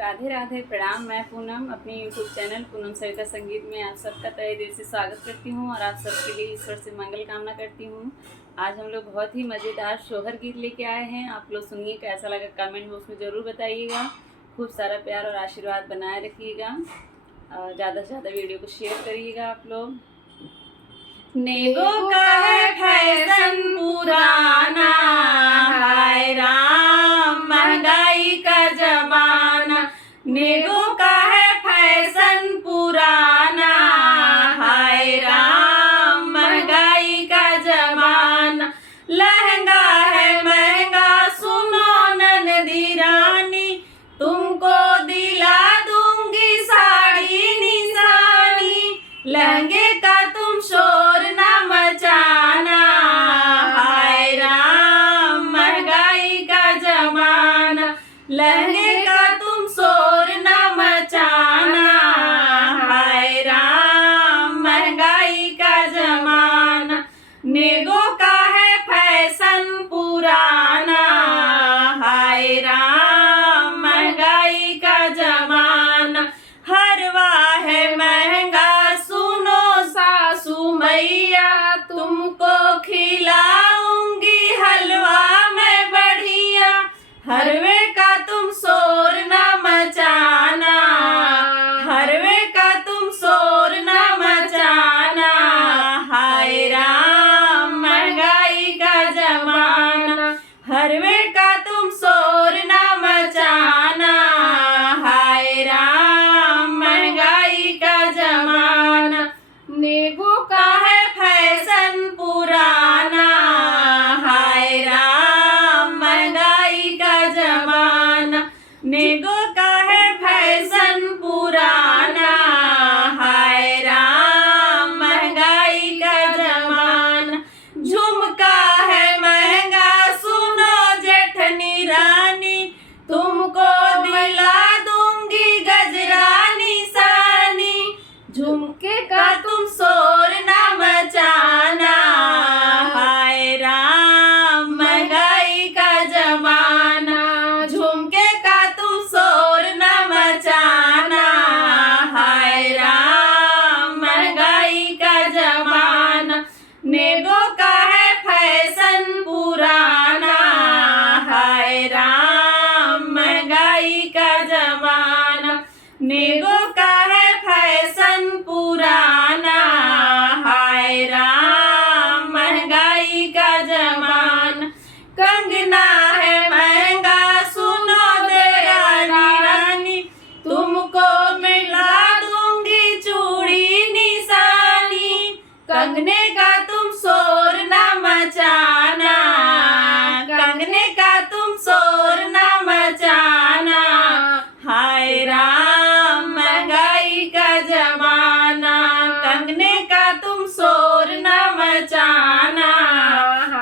राधे राधे, प्रणाम। मैं पूनम अपने यूट्यूब चैनल पूनम सविता संगीत में आप सबका तहे दिल से स्वागत करती हूँ और आप सबके लिए ईश्वर से मंगल कामना करती हूँ। आज हम लोग बहुत ही मज़ेदार शोहर गीत लेके आए हैं। आप लोग सुनिए, कैसा लगा कमेंट में उसमें ज़रूर बताइएगा। खूब सारा प्यार और आशीर्वाद बनाए रखिएगा और ज़्यादा से ज़्यादा वीडियो को शेयर करिएगा आप लोग। नेगो का है फैशन पुराना, हाय राम महंगाई का जमाना। नेगो का है फैशन पुराना, हाय राम महंगाई का जमाना। लहंगा है महंगा सुनो ननदी रानी, तुमको दिला दूंगी साड़ी निशानी। लहंगे का तुम शोर न मचाना, हाय राम महंगाई का जमाना। लहंगे का तुम शोर न मचाना, हाय राम महंगाई का जमाना। नेगो का है फैशन पुराना, हाय राम महंगाई का जमाना। हरवा है महंगा सुनो सासू मैया, तुमको खिलाऊंगी हलवा मैं बढ़िया। हरवे का तुम शोर न मचाना, हरवे का तुम शोर न मचाना, हाय राम महंगाई का जमाना। हरवे का तुम शोर न मचाना, हाय राम महंगाई का जमाना। नेगो का है फैशन पुराना, हाय राम महंगाई का जमाना। नेगो का है फैशन पुराना, हाय राम महंगाई का जमाना। झुमका है महंगा सुनो जेठनी रानी, तुमको दिला दूंगी गजरा निशानी। झुमके का तुम शोर न मचाना, हाय राम महंगाई का जमाना। झुमके का तुम शोर न मचाना, हाय राम महंगाई का जमाना। नेगो का है फैशन पुराना, हाय राम महंगाई का जमाना। नेगो का है फैशन पुराना, हाय राम महंगाई का जमाना। कंगना है महंगा सुनो देरानी रानी, तुमको मिला दूंगी चूड़ी निशानी। कंगने का तुम शोर न मचाना, कंगने का तुम शोर न मचाना, हाय राम महंगाई का जमाना। कंगने का तुम शोर न मचाना,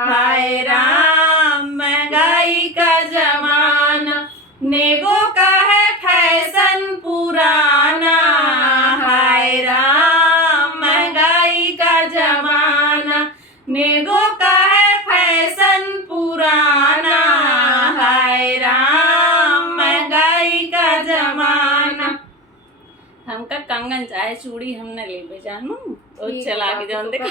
हाय राम महंगाई का जमाना। नेगो का है फैशन पुराना, हाय राम महंगाई का जमाना। नेगो का है फैशन पुराना, हाय राम महंगाई का जमाना। हमका कंगन चाहे चूड़ी हम न ले जानू तो चला के जौन देखा।